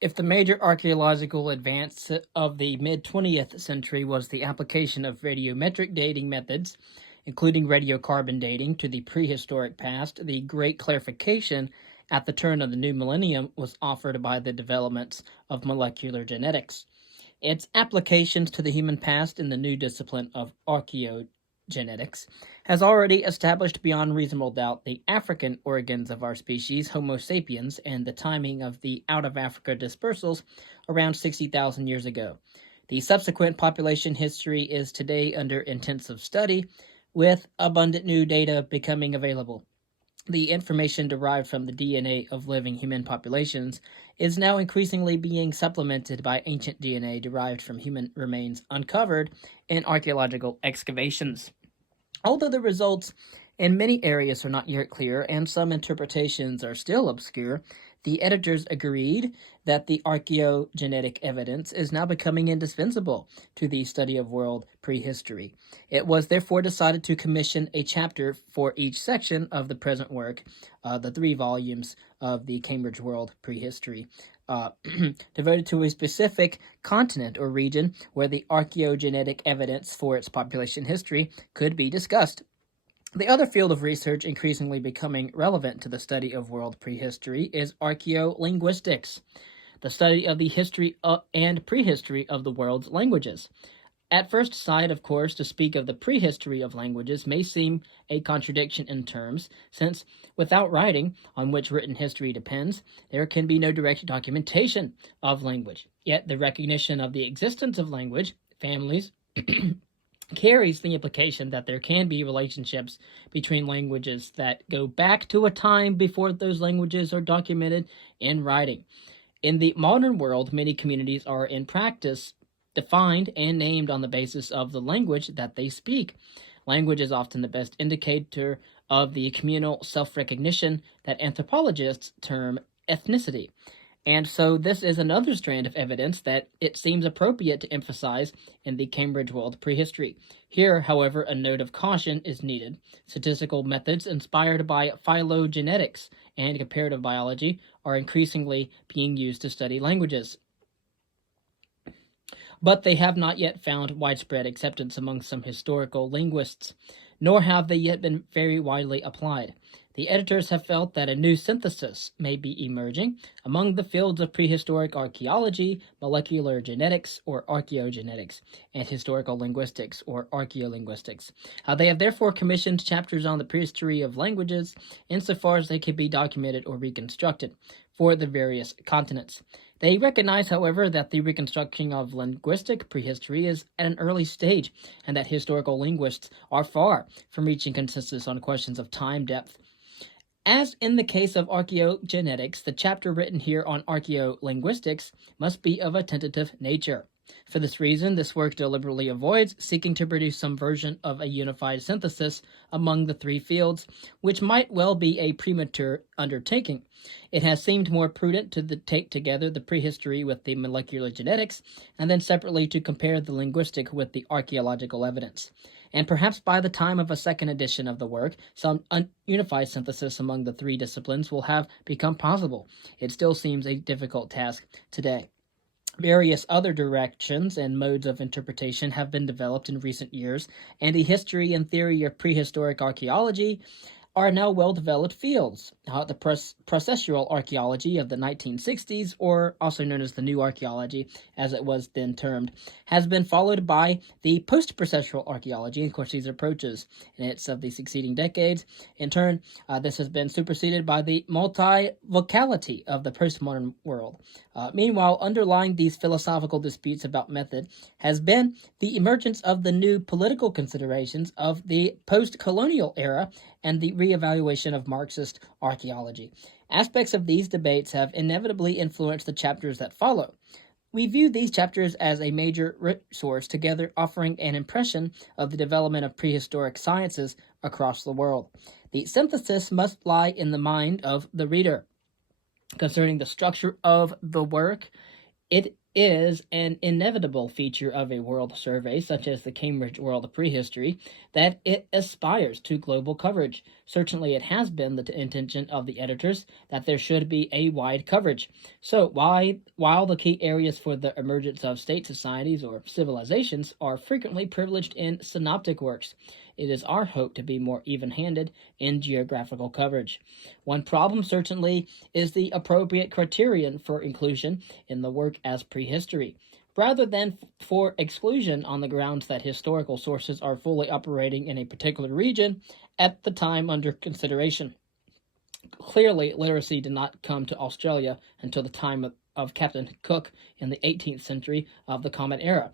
If the major archaeological advance of the mid-20th century was the application of radiometric dating methods, including radiocarbon dating, to the prehistoric past, the great clarification at the turn of the new millennium was offered by the developments of molecular genetics. Its applications to the human past in the new discipline of archaeogenetics has already established beyond reasonable doubt the African origins of our species, Homo sapiens, and the timing of the out-of-Africa dispersals around 60,000 years ago. The subsequent population history is today under intensive study, with abundant new data becoming available. The information derived from the DNA of living human populations is now increasingly being supplemented by ancient DNA derived from human remains uncovered in archaeological excavations. Although the results in many areas are not yet clear and some interpretations are still obscure, the editors agreed that the archaeogenetic evidence is now becoming indispensable to the study of world prehistory. It was therefore decided to commission a chapter for each section of the present work, the 3 volumes of the Cambridge World Prehistory, devoted to a specific continent or region where the archaeogenetic evidence for its population history could be discussed. The other field of research increasingly becoming relevant to the study of world prehistory is archaeolinguistics, the study of the history and prehistory of the world's languages. At first sight, of course, to speak of the prehistory of languages may seem a contradiction in terms, since without writing, on which written history depends, there can be no direct documentation of language. Yet the recognition of the existence of language, families, carries the implication that there can be relationships between languages that go back to a time before those languages are documented in writing. In the modern world, many communities are in practice defined and named on the basis of the language that they speak. Language is often the best indicator of the communal self-recognition that anthropologists term ethnicity. And so this is another strand of evidence that it seems appropriate to emphasize in the Cambridge World Prehistory. Here, however, a note of caution is needed. Statistical methods inspired by phylogenetics and comparative biology are increasingly being used to study languages, but they have not yet found widespread acceptance among some historical linguists, nor have they yet been very widely applied. The editors have felt that a new synthesis may be emerging among the fields of prehistoric archaeology, molecular genetics, or archaeogenetics, and historical linguistics, or archaeolinguistics. They have therefore commissioned chapters on the prehistory of languages, insofar as they can be documented or reconstructed, for the various continents. They recognize, however, that the reconstruction of linguistic prehistory is at an early stage, and that historical linguists are far from reaching consensus on questions of time depth. As in the case of archaeogenetics, the chapter written here on archaeolinguistics must be of a tentative nature. For this reason, this work deliberately avoids seeking to produce some version of a unified synthesis among the 3 fields, which might well be a premature undertaking. It has seemed more prudent to take together the prehistory with the molecular genetics, and then separately to compare the linguistic with the archaeological evidence. And perhaps by the time of a second edition of the work, some unified synthesis among the 3 disciplines will have become possible. It still seems a difficult task today. Various other directions and modes of interpretation have been developed in recent years, and the history and theory of prehistoric archaeology are now well-developed fields. The processual archaeology of the 1960s, or also known as the New Archaeology, as it was then termed, has been followed by the post-processual archaeology. Of course, these approaches in its of the succeeding decades. In turn, this has been superseded by the multivocality of the postmodern world. Meanwhile, underlying these philosophical disputes about method has been the emergence of the new political considerations of the post-colonial era and the reevaluation of Marxist archaeology. Aspects of these debates have inevitably influenced the chapters that follow. We view these chapters as a major resource, together offering an impression of the development of prehistoric sciences across the world. The synthesis must lie in the mind of the reader. Concerning the structure of the work, it is an inevitable feature of a world survey, such as the Cambridge World of Prehistory, that it aspires to global coverage. Certainly, it has been the intention of the editors that there should be a wide coverage. So, while the key areas for the emergence of state societies or civilizations are frequently privileged in synoptic works, it is our hope to be more even-handed in geographical coverage. One problem, certainly, is the appropriate criterion for inclusion in the work as prehistory, rather than for exclusion on the grounds that historical sources are fully operating in a particular region at the time under consideration. Clearly, literacy did not come to Australia until the time of Captain Cook in the 18th century of the Common Era.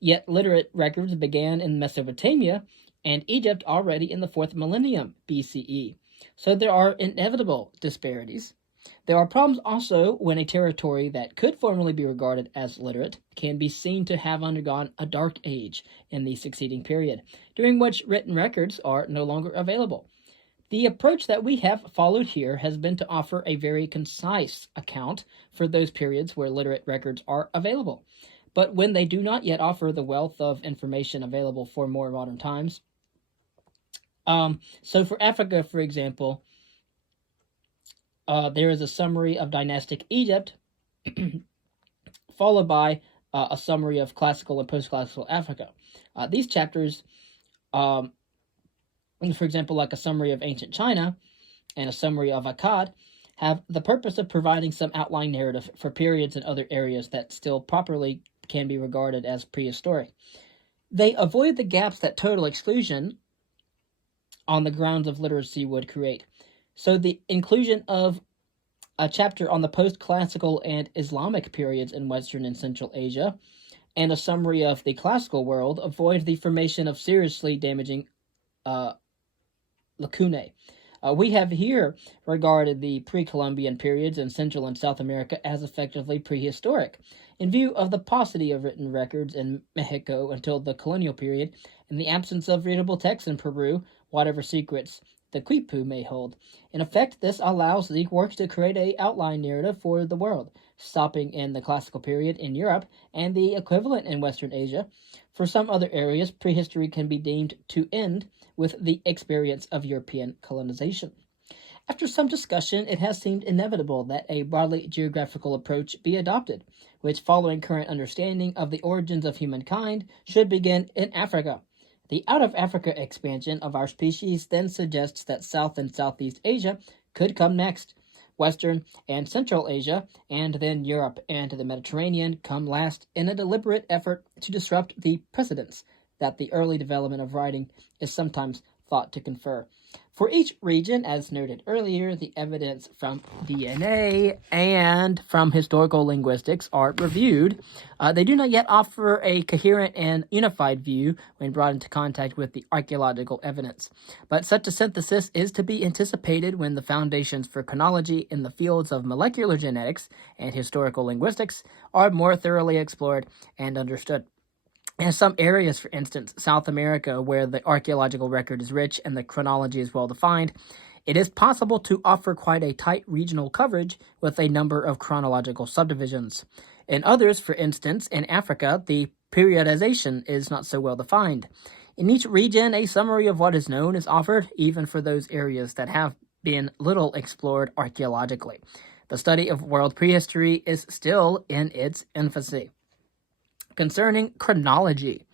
Yet literate records began in Mesopotamia and Egypt already in the 4th millennium BCE. So there are inevitable disparities. There are problems also when a territory that could formerly be regarded as literate can be seen to have undergone a dark age in the succeeding period, during which written records are no longer available. The approach that we have followed here has been to offer a very concise account for those periods where literate records are available. But when they do not yet offer the wealth of information available for more modern times, so for Africa, for example, there is a summary of dynastic Egypt, followed by a summary of classical and post-classical Africa. These chapters, for example, like a summary of ancient China and a summary of Akkad, have the purpose of providing some outline narrative for periods and other areas that still properly can be regarded as prehistoric. They avoid the gaps that total exclusion on the grounds of literacy would create. So the inclusion of a chapter on the post-classical and Islamic periods in Western and Central Asia, and a summary of the classical world, avoid the formation of seriously damaging lacunae. We have here regarded the pre-Columbian periods in Central and South America as effectively prehistoric, in view of the paucity of written records in Mexico until the colonial period, and the absence of readable texts in Peru, whatever secrets the Quipu may hold. In effect, this allows the work to create an outline narrative for the world, stopping in the classical period in Europe and the equivalent in Western Asia. For some other areas, prehistory can be deemed to end with the experience of European colonization. After some discussion, it has seemed inevitable that a broadly geographical approach be adopted, which, following current understanding of the origins of humankind, should begin in Africa. The out-of-Africa expansion of our species then suggests that South and Southeast Asia could come next. Western and Central Asia, and then Europe and the Mediterranean come last in a deliberate effort to disrupt the precedence that the early development of writing is sometimes thought to confer. For each region, as noted earlier, the evidence from DNA and from historical linguistics are reviewed. They do not yet offer a coherent and unified view when brought into contact with the archaeological evidence. But such a synthesis is to be anticipated when the foundations for chronology in the fields of molecular genetics and historical linguistics are more thoroughly explored and understood. In some areas, for instance, South America, where the archaeological record is rich and the chronology is well defined, it is possible to offer quite a tight regional coverage with a number of chronological subdivisions. In others, for instance, in Africa, the periodization is not so well defined. In each region, a summary of what is known is offered, even for those areas that have been little explored archaeologically. The study of world prehistory is still in its infancy. Concerning chronology,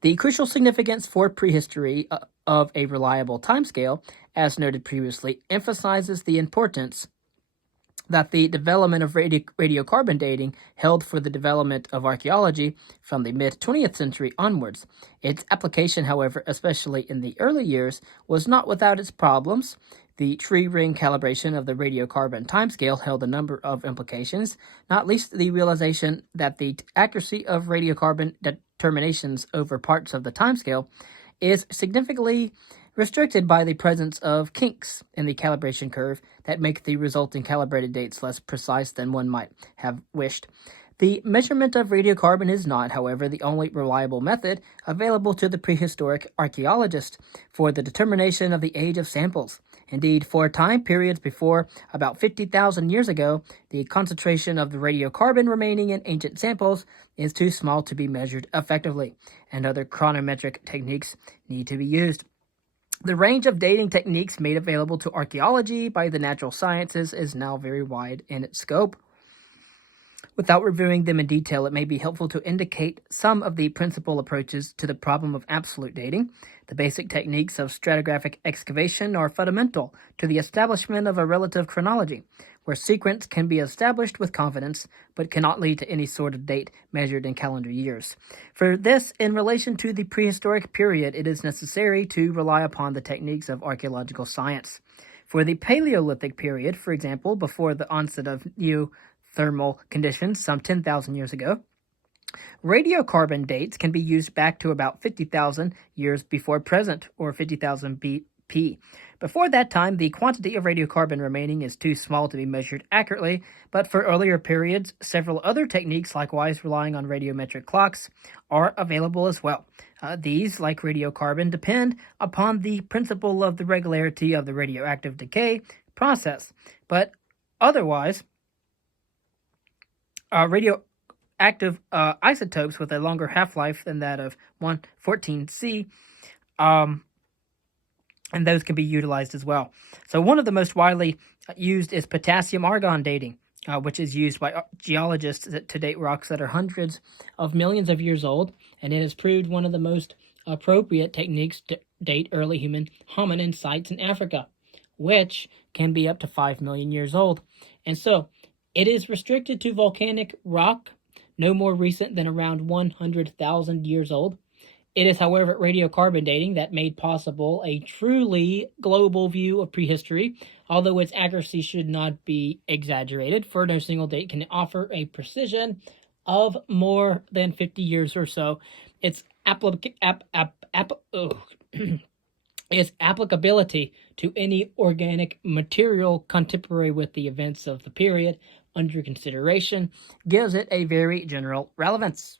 the crucial significance for prehistory of a reliable timescale, as noted previously, emphasizes the importance that the development of radiocarbon dating held for the development of archaeology from the mid-20th century onwards. Its application, however, especially in the early years, was not without its problems. The tree ring calibration of the radiocarbon timescale held a number of implications, not least the realization that the accuracy of radiocarbon determinations over parts of the timescale is significantly restricted by the presence of kinks in the calibration curve that make the resulting calibrated dates less precise than one might have wished. The measurement of radiocarbon is not, however, the only reliable method available to the prehistoric archaeologist for the determination of the age of samples. Indeed, for time periods before about 50,000 years ago, the concentration of the radiocarbon remaining in ancient samples is too small to be measured effectively, and other chronometric techniques need to be used. The range of dating techniques made available to archaeology by the natural sciences is now very wide in its scope. Without reviewing them in detail, it may be helpful to indicate some of the principal approaches to the problem of absolute dating. The basic techniques of stratigraphic excavation are fundamental to the establishment of a relative chronology, where sequence can be established with confidence, but cannot lead to any sort of date measured in calendar years. For this, in relation to the prehistoric period, it is necessary to rely upon the techniques of archaeological science. For the Paleolithic period, for example, before the onset of new thermal conditions some 10,000 years ago, radiocarbon dates can be used back to about 50,000 years before present, or 50,000 BP. Before that time, the quantity of radiocarbon remaining is too small to be measured accurately, but for earlier periods, several other techniques, likewise relying on radiometric clocks, are available as well. These, like radiocarbon, depend upon the principle of the regularity of the radioactive decay process, but otherwise, radioactive isotopes with a longer half-life than that of 114C, and those can be utilized as well. So one of the most widely used is potassium-argon dating, which is used by geologists to date rocks that are hundreds of millions of years old, and it has proved one of the most appropriate techniques to date early human hominin sites in Africa, which can be up to 5 million years old. And so, it is restricted to volcanic rock, no more recent than around 100,000 years old. It is, however, radiocarbon dating that made possible a truly global view of prehistory, although its accuracy should not be exaggerated, for no single date can offer a precision of more than 50 years or so. Its its applicability to any organic material contemporary with the events of the period under consideration gives it a very general relevance.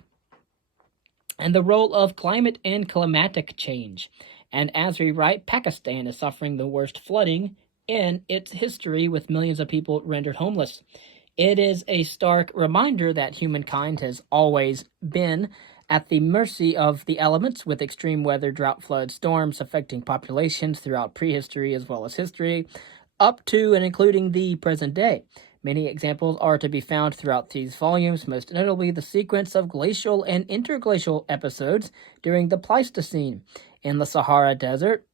And the role of climate and climatic change. And as we write, Pakistan is suffering the worst flooding in its history, with millions of people rendered homeless. It is a stark reminder that humankind has always been at the mercy of the elements, with extreme weather, drought, floods, storms affecting populations throughout prehistory as well as history, up to and including the present day. Many examples are to be found throughout these volumes, most notably the sequence of glacial and interglacial episodes during the Pleistocene in the Sahara Desert.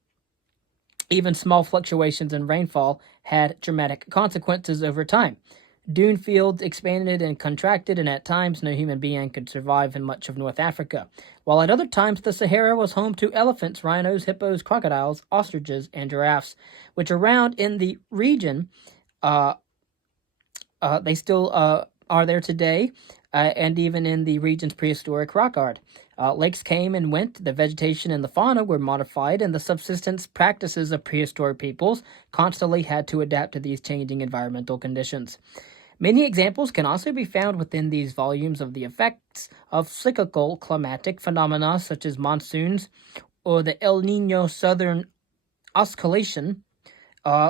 Even small fluctuations in rainfall had dramatic consequences over time. Dune fields expanded and contracted, and at times no human being could survive in much of North Africa, while at other times the Sahara was home to elephants, rhinos, hippos, crocodiles, ostriches, and giraffes, which around in the region, they still are there today, and even in the region's prehistoric rock art. Lakes came and went, the vegetation and the fauna were modified, and the subsistence practices of prehistoric peoples constantly had to adapt to these changing environmental conditions. Many examples can also be found within these volumes of the effects of cyclical climatic phenomena such as monsoons or the El Niño Southern Oscillation,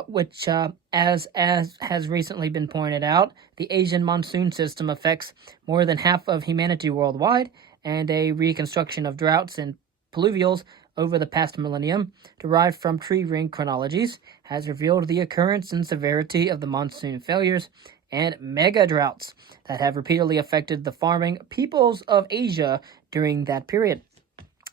which, as has recently been pointed out, the Asian monsoon system affects more than half of humanity worldwide, and a reconstruction of droughts and pluvials over the past millennium, derived from tree ring chronologies, has revealed the occurrence and severity of the monsoon failures and mega droughts that have repeatedly affected the farming peoples of Asia during that period.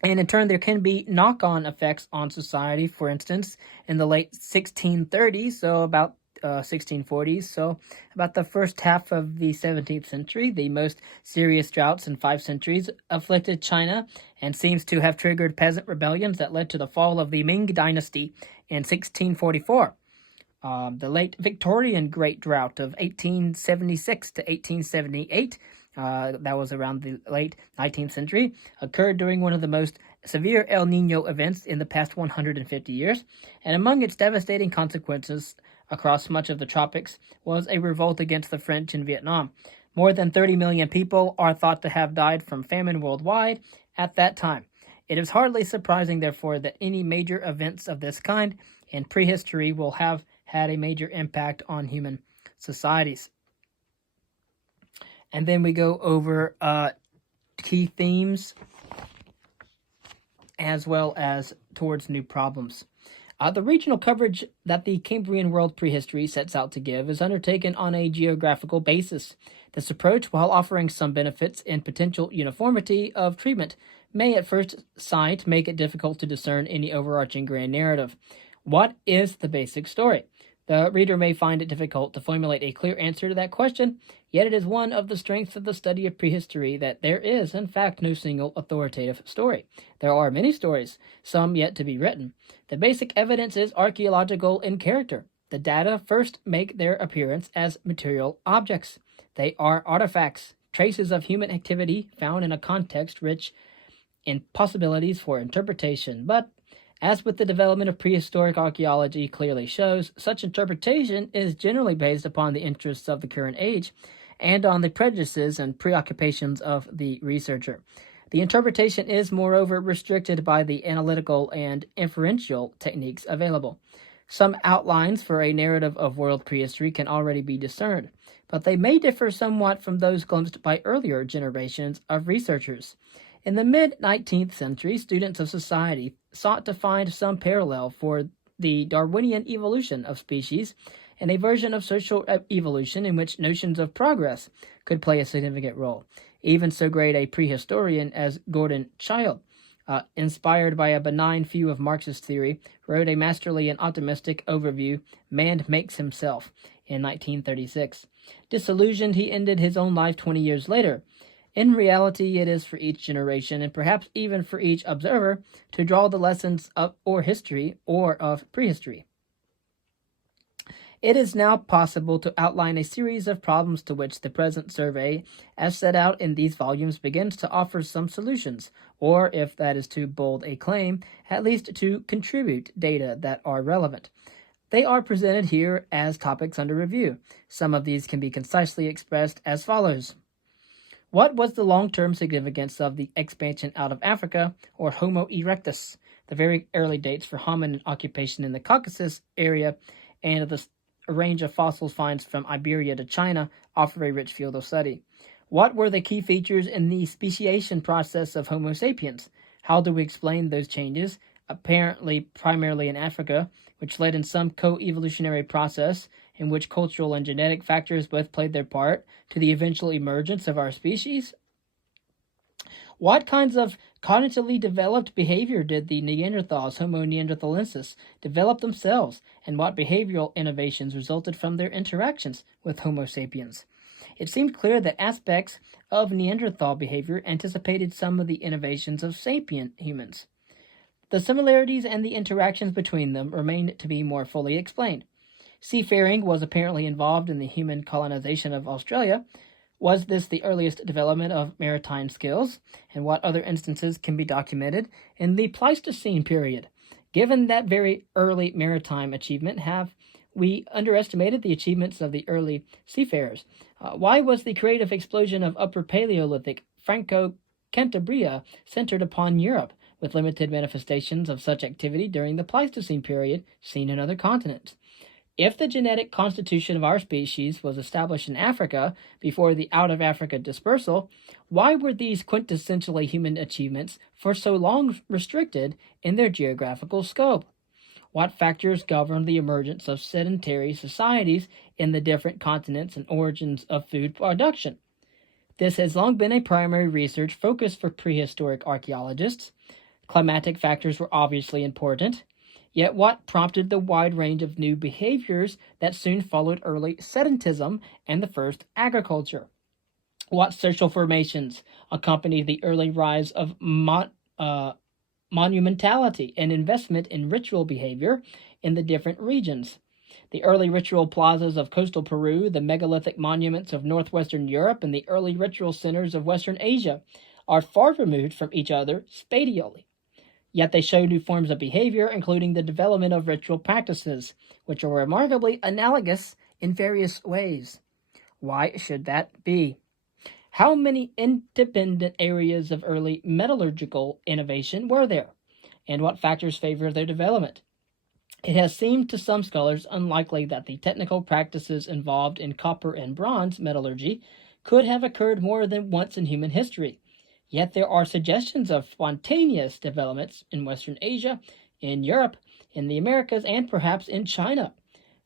And in turn, there can be knock-on effects on society. For instance, in the late 1630s, so about 1640s, so about the first half of the 17th century, the most serious droughts in 5 centuries afflicted China and seems to have triggered peasant rebellions that led to the fall of the Ming Dynasty in 1644. The late Victorian Great Drought of 1876 to 1878, that was around the late 19th century, occurred during one of the most severe El Niño events in the past 150 years, and among its devastating consequences across much of the tropics was a revolt against the French in Vietnam. More than 30 million people are thought to have died from famine worldwide at that time. It is hardly surprising, therefore, that any major events of this kind and prehistory will have had a major impact on human societies. And then we go over key themes as well as towards new problems. The regional coverage that the Cambrian world prehistory sets out to give is undertaken on a geographical basis. This approach, while offering some benefits and potential uniformity of treatment, may at first sight make it difficult to discern any overarching grand narrative. What is the basic story? The reader may find it difficult to formulate a clear answer to that question, yet it is one of the strengths of the study of prehistory that there is, in fact, no single authoritative story. There are many stories, some yet to be written. The basic evidence is archaeological in character. The data first make their appearance as material objects. They are artifacts, traces of human activity found in a context rich in possibilities for interpretation, but as with the development of prehistoric archaeology clearly shows, such interpretation is generally based upon the interests of the current age and on the prejudices and preoccupations of the researcher. The interpretation is, moreover, restricted by the analytical and inferential techniques available. Some outlines for a narrative of world prehistory can already be discerned, but they may differ somewhat from those glimpsed by earlier generations of researchers. In the mid-19th century, students of society sought to find some parallel for the Darwinian evolution of species and a version of social evolution in which notions of progress could play a significant role. Even so great a prehistorian as Gordon Childe, inspired by a benign view of Marxist theory, wrote a masterly and optimistic overview, Man Makes Himself, in 1936. Disillusioned, he ended his own life 20 years later. In reality, it is for each generation, and perhaps even for each observer, to draw the lessons of history or of prehistory. It is now possible to outline a series of problems to which the present survey, as set out in these volumes, begins to offer some solutions, or, if that is too bold a claim, at least to contribute data that are relevant. They are presented here as topics under review. Some of these can be concisely expressed as follows. What was the long-term significance of the expansion out of Africa, or Homo erectus? The very early dates for hominid occupation in the Caucasus area and the range of fossil finds from Iberia to China offer a rich field of study. What were the key features in the speciation process of Homo sapiens? How do we explain those changes, apparently primarily in Africa, which led in some co-evolutionary process in which cultural and genetic factors both played their part to the eventual emergence of our species? What kinds of cognitively developed behavior did the Neanderthals, Homo neanderthalensis, develop themselves, and what behavioral innovations resulted from their interactions with Homo sapiens? It seemed clear that aspects of Neanderthal behavior anticipated some of the innovations of sapient humans. The similarities and the interactions between them remained to be more fully explained. Seafaring was apparently involved in the human colonization of Australia. Was this the earliest development of maritime skills, and what other instances can be documented in the Pleistocene period? Given that very early maritime achievement, have we underestimated the achievements of the early seafarers? Why was the creative explosion of Upper Paleolithic Franco-Cantabria centered upon Europe, with limited manifestations of such activity during the Pleistocene period seen in other continents? If the genetic constitution of our species was established in Africa before the out-of-Africa dispersal, why were these quintessentially human achievements for so long restricted in their geographical scope? What factors governed the emergence of sedentary societies in the different continents and origins of food production? This has long been a primary research focus for prehistoric archaeologists. Climatic factors were obviously important. Yet what prompted the wide range of new behaviors that soon followed early sedentism and the first agriculture? What social formations accompanied the early rise of monumentality and investment in ritual behavior in the different regions? The early ritual plazas of coastal Peru, the megalithic monuments of northwestern Europe, and the early ritual centers of Western Asia are far removed from each other spatially. Yet they show new forms of behavior, including the development of ritual practices, which are remarkably analogous in various ways. Why should that be? How many independent areas of early metallurgical innovation were there? And what factors favor their development? It has seemed to some scholars unlikely that the technical practices involved in copper and bronze metallurgy could have occurred more than once in human history. Yet there are suggestions of spontaneous developments in Western Asia, in Europe, in the Americas, and perhaps in China.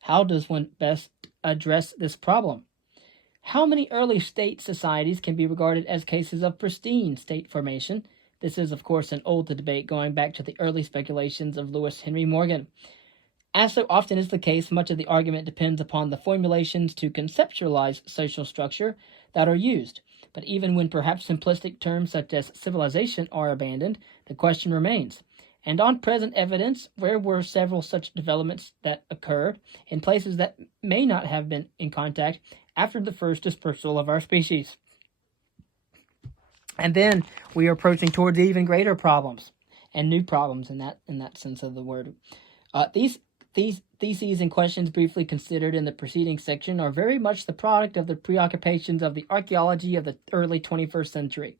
How does one best address this problem? How many early state societies can be regarded as cases of pristine state formation? This is, of course, an old debate going back to the early speculations of Lewis Henry Morgan. As so often is the case, much of the argument depends upon the formulations to conceptualize social structure that are used. But even when perhaps simplistic terms such as civilization are abandoned, the question remains. And on present evidence, where were several such developments that occurred in places that may not have been in contact after the first dispersal of our species? And then we are approaching towards even greater problems and new problems in that sense of the word. These theses and questions briefly considered in the preceding section are very much the product of the preoccupations of the archaeology of the early 21st century.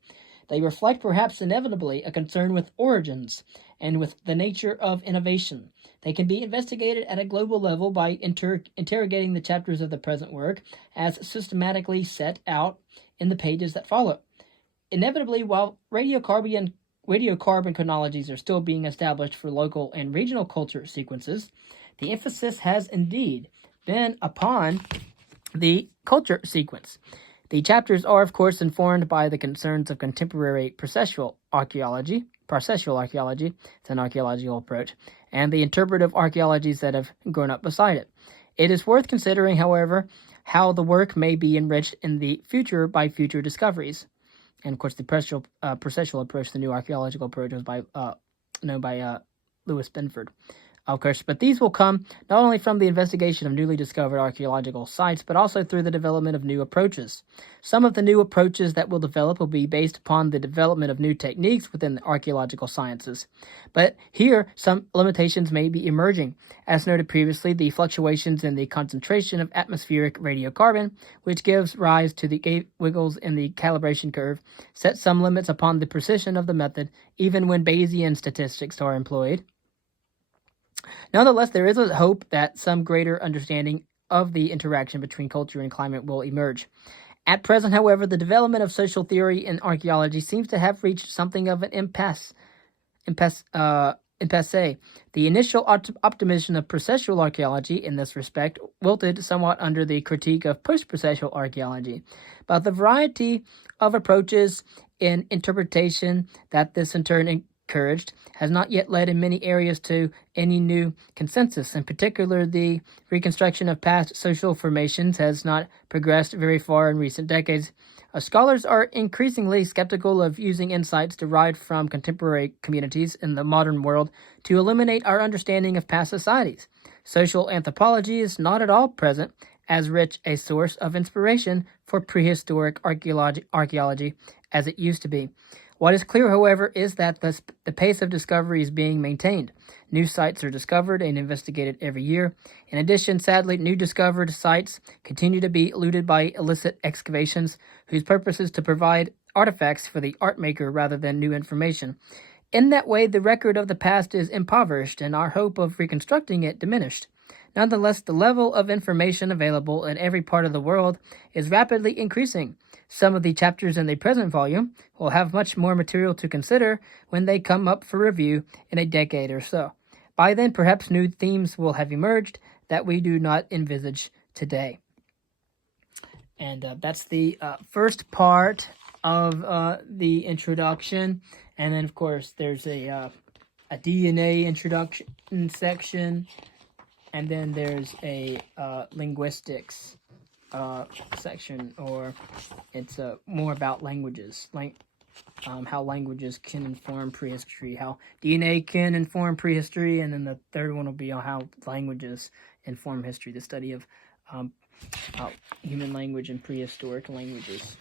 They reflect perhaps inevitably a concern with origins and with the nature of innovation. They can be investigated at a global level by interrogating the chapters of the present work as systematically set out in the pages that follow. Inevitably, while radiocarbon chronologies are still being established for local and regional culture sequences, the emphasis has indeed been upon the culture sequence. The chapters are, of course, informed by the concerns of contemporary processual archaeology. It's an archaeological approach, and the interpretive archaeologies that have grown up beside it. It is worth considering, however, how the work may be enriched in the future by future discoveries. And, of course, the processual approach, the new archaeological approach, was known by Louis Binford. Of course, but these will come not only from the investigation of newly discovered archaeological sites, but also through the development of new approaches. Some of the new approaches that will develop will be based upon the development of new techniques within the archaeological sciences. But here, some limitations may be emerging. As noted previously, the fluctuations in the concentration of atmospheric radiocarbon, which gives rise to the wiggles in the calibration curve, set some limits upon the precision of the method, even when Bayesian statistics are employed. Nonetheless, there is a hope that some greater understanding of the interaction between culture and climate will emerge. At present, however, the development of social theory in archaeology seems to have reached something of an impasse. The initial optimism of processual archaeology in this respect wilted somewhat under the critique of post-processual archaeology. But the variety of approaches in interpretation that this in turn encouraged has not yet led in many areas to any new consensus. In particular, the reconstruction of past social formations has not progressed very far in recent decades. Scholars are increasingly skeptical of using insights derived from contemporary communities in the modern world to illuminate our understanding of past societies. Social anthropology is not at all present as rich a source of inspiration for prehistoric archaeology as it used to be. What is clear, however, is that the pace of discovery is being maintained. New sites are discovered and investigated every year. In addition, sadly, new discovered sites continue to be eluded by illicit excavations, whose purpose is to provide artifacts for the art maker rather than new information. In that way, the record of the past is impoverished and our hope of reconstructing it diminished. Nonetheless, the level of information available in every part of the world is rapidly increasing. Some of the chapters in the present volume will have much more material to consider when they come up for review in a decade or so. By then, perhaps new themes will have emerged that we do not envisage today. And that's the first part of the introduction. And then, of course, there's a DNA introduction section. And then there's a linguistics section, or it's more about languages, how languages can inform prehistory, how DNA can inform prehistory, and then the third one will be on how languages inform history, the study of human language and prehistoric languages.